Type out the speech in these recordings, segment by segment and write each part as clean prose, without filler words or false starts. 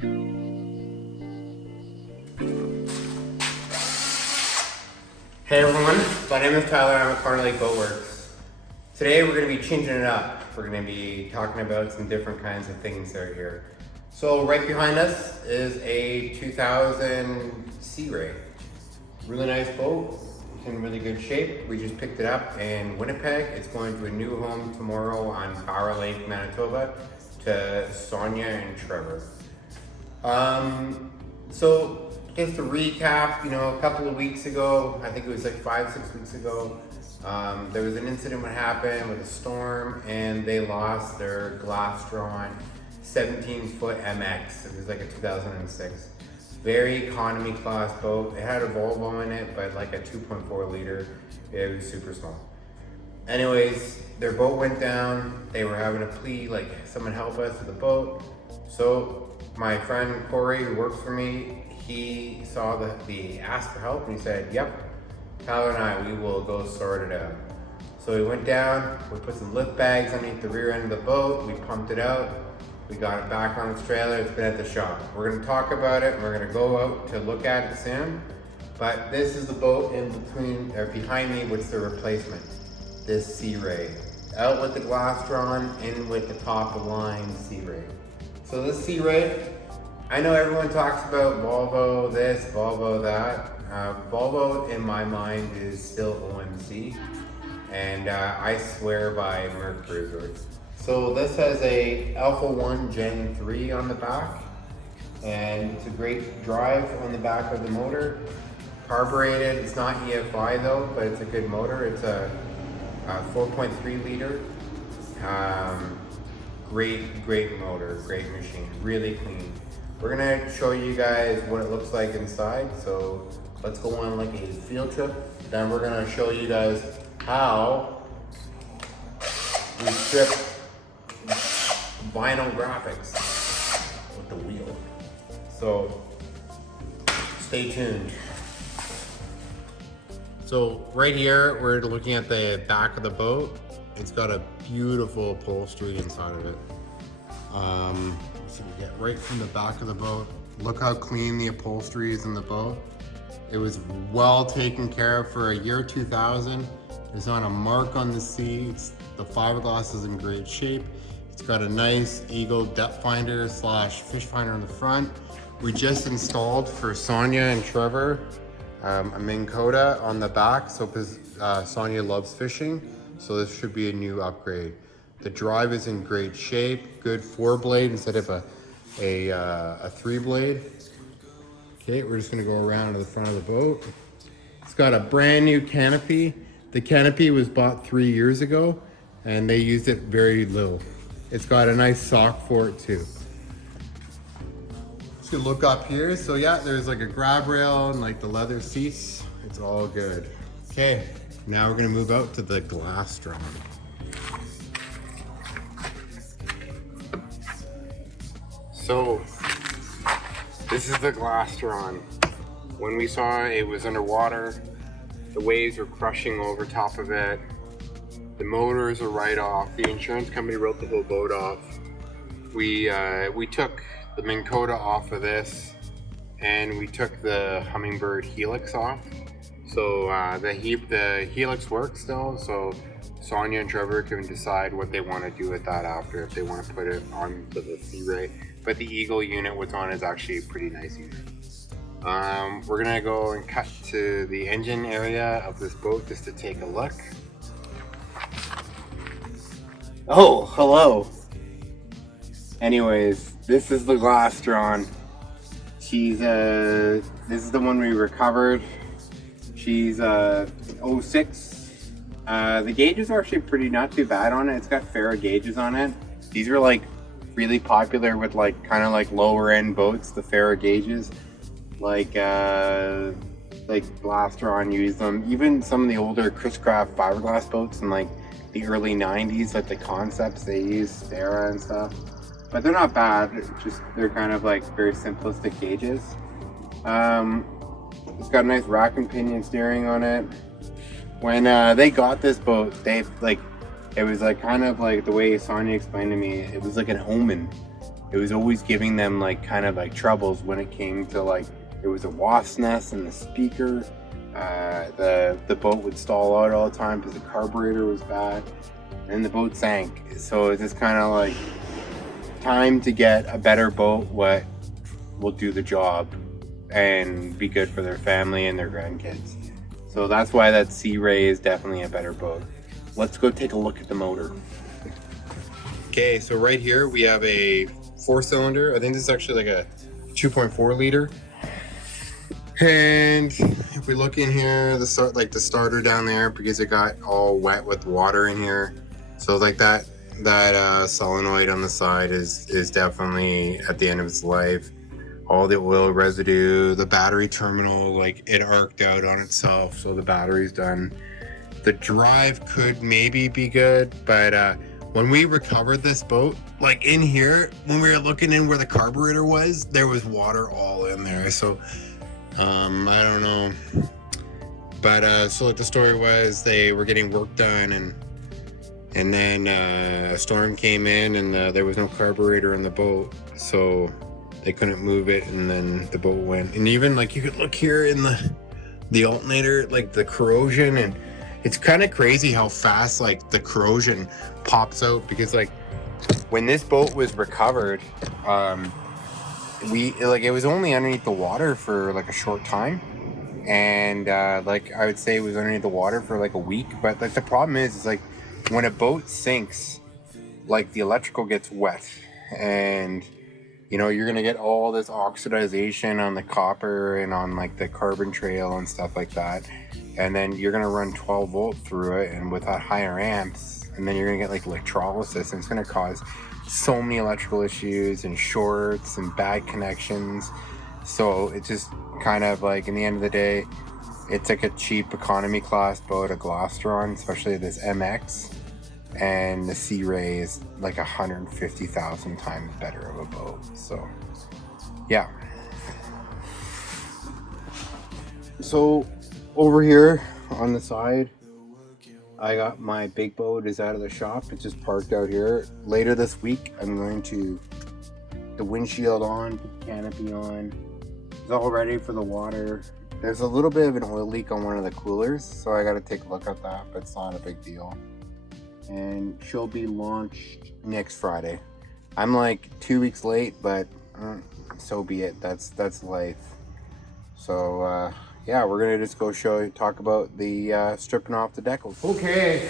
Hey everyone, my name is Tyler. I'm at Killarney Lake Boatworks. Today we're going to be changing it up. We're going to be talking about some different kinds of things that are here. So right behind us is a 2000 Sea Ray. Really nice boat. It's in really good shape. We just picked it up in Winnipeg. It's going to a new home tomorrow on Bower Lake, Manitoba, to Sonia and Trevor. So just to recap, a couple of weeks ago, I think it was like 5-6 weeks ago, there was an incident that happened with a storm and they lost their Glastron 17-foot MX. It was like a 2006. Very economy class boat. It had a Volvo in it, but like a 2.4 liter. It was super small. Anyways, their boat went down. They were having a plea, like someone help us with the boat. So my friend Corey, who works for me, he saw the ask for help and he said, yep, Tyler and I, we will go sort it out. So we went down, we put some lift bags underneath the rear end of the boat, we pumped it out, we got it back on its trailer, it's been at the shop. We're gonna talk about it and we're gonna go out to look at it soon. But this is the boat in between, or behind me, what's the replacement? This Sea Ray. Out with the Glastron, in with the top of line Sea Ray. So this Sea Ray, I know everyone talks about Volvo this, Volvo that. Volvo in my mind is still OMC, and I swear by Merc Cruiser. So this has a Alpha 1 Gen 3 on the back, and it's a great drive on the back of the motor. Carbureted, it's not EFI though, but it's a good motor. It's a 4.3 liter. Great motor, great machine, really clean. We're gonna show you guys what it looks like inside. So let's go on like a field trip. Then we're gonna show you guys how we strip vinyl graphics with the wheel. So stay tuned. So right here, we're looking at the back of the boat. It's got a beautiful upholstery inside of it. So we get right from the back of the boat. Look how clean the upholstery is in the boat. It was well taken care of for a year 2000. There's not a mark on the seats. The fiberglass is in great shape. It's got a nice Eagle depth finder / fish finder on the front. We just installed for Sonia and Trevor a Minn Kota on the back, so because Sonia loves fishing, so this should be a new upgrade. The drive is in great shape, good 4-blade instead of a 3-blade. Okay, we're just gonna go around to the front of the boat. It's got a brand new canopy. The canopy was bought 3 years ago and they used it very little. It's got a nice sock for it too. Just gonna look up here. So yeah, there's like a grab rail and like the leather seats. It's all good. Okay, now we're gonna move out to the Glastron. So this is the Glastron. When we saw it was underwater, the waves were crushing over top of it. The motors are right off. The insurance company wrote the whole boat off. We took the Minn Kota off of this, and we took the Hummingbird Helix off. So the Helix works still, so Sonia and Trevor can decide what they want to do with that after, if they want to put it onto the Sea Ray. But the Eagle unit what's on is actually a pretty nice unit. We're gonna go and cut to the engine area of this boat just to take a look. Oh, hello. Anyways, this is the Glastron. This is the one we recovered. She's 06. The gauges are actually not too bad on it. It's got Farrow gauges on it. These are like really popular with like kind of like lower end boats, the Farrow gauges. Like Glastron used them. Even some of the older Chris Craft fiberglass boats in like the early 90s, like the Concepts, they use Farrow and stuff. But they're not bad, they're kind of like very simplistic gauges. It's got a nice rack and pinion steering on it. When they got this boat, it was like kind of like the way Sonia explained to me, it was like an omen. it was always giving them like kind of like troubles when it came to like, there was a wasp nest in the speaker. The boat would stall out all the time because the carburetor was bad, and the boat sank. So it's just kind of like time to get a better boat what will do the job and be good for their family and their grandkids. So that's why that Sea Ray is definitely a better boat. Let's go take a look at the motor. Okay, so right here we have a 4-cylinder. I think this is actually like a 2.4 liter. And if we look in here, the starter down there, because it got all wet with water in here. So like that solenoid on the side is definitely at the end of its life. All the oil residue, the battery terminal, like it arced out on itself, so the battery's done. The drive could maybe be good, but when we recovered this boat, like in here, when we were looking in where the carburetor was, there was water all in there. So I don't know. But so like the story was, they were getting work done, and then a storm came in, and there was no carburetor in the boat, so they couldn't move it, and then the boat went. And even like you could look here in the alternator, like the corrosion, and it's kind of crazy how fast like the corrosion pops out, because like when this boat was recovered, it was only underneath the water for like a short time, and like I would say it was underneath the water for like a week. But like the problem is like when a boat sinks, like the electrical gets wet, and you know, you're gonna get all this oxidization on the copper and on like the carbon trail and stuff like that. And then you're gonna run 12 volt through it, and with that higher amps, and then you're gonna get like electrolysis, and it's gonna cause so many electrical issues and shorts and bad connections. So it's just kind of like, in the end of the day, it's like a cheap economy class boat, a Glastron, especially this MX. And the Sea Ray is like 150,000 times better of a boat. So yeah. So over here on the side, I got my big boat is out of the shop. It's just parked out here. Later this week, I'm going to put the windshield on, put the canopy on. It's all ready for the water. There's a little bit of an oil leak on one of the coolers, so I got to take a look at that, but it's not a big deal. And she'll be launched next Friday. I'm like 2 weeks late, but so be it. That's life. So yeah, we're gonna just go talk about the stripping off the decals. Okay,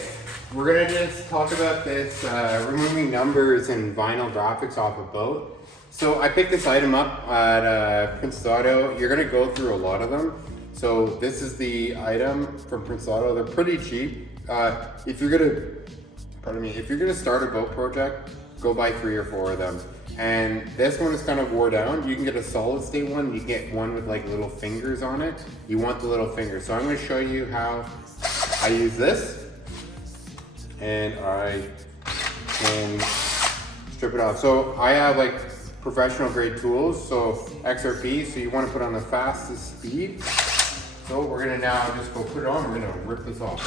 we're gonna just talk about this removing numbers and vinyl graphics off a boat. So I picked this item up at Princess Auto. You're gonna go through a lot of them. So this is the item from Princess Auto. They're pretty cheap. If you're gonna start a boat project, go buy 3 or 4 of them. And this one is kind of wore down. You can get a solid state one. You get one with like little fingers on it. You want the little fingers. So I'm gonna show you how I use this. And I can strip it off. So I have like professional grade tools. So XRP, so you wanna put on the fastest speed. So we're gonna now just go put it on. We're gonna rip this off.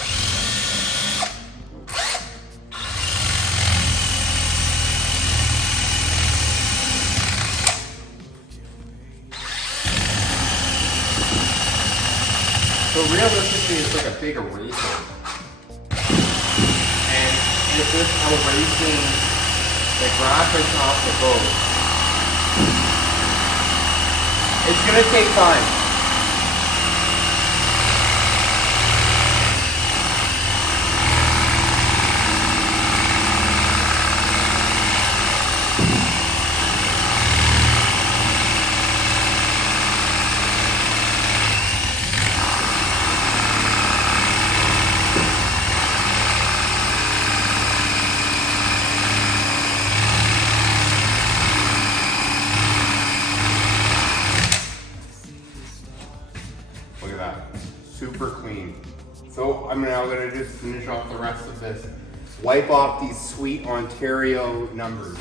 So realistically, it's like a big eraser. And if this erasing the graphics off the boat, it's gonna take time. Look at that, super clean. So I'm now gonna just finish off the rest of this. Wipe off these sweet Ontario numbers.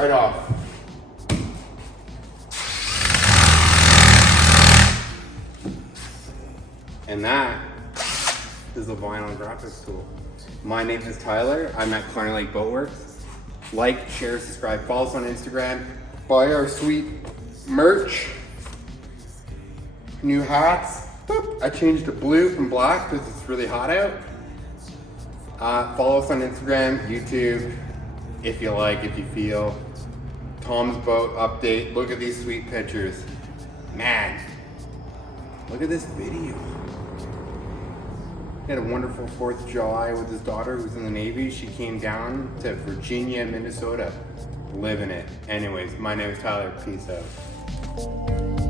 right off. And that is the vinyl graphics tool. My name is Tyler. I'm at Killarney Boatworks. Like, share, subscribe, follow us on Instagram. Buy our sweet merch. New hats. Boop. I changed to blue from black because it's really hot out. Follow us on Instagram, YouTube, if you like, if you feel. Tom's Boat update. Look at these sweet pictures. Man, look at this video. He had a wonderful 4th of July with his daughter who's in the Navy. She came down to Virginia, Minnesota, living it. Anyways, my name is Tyler. Peace out.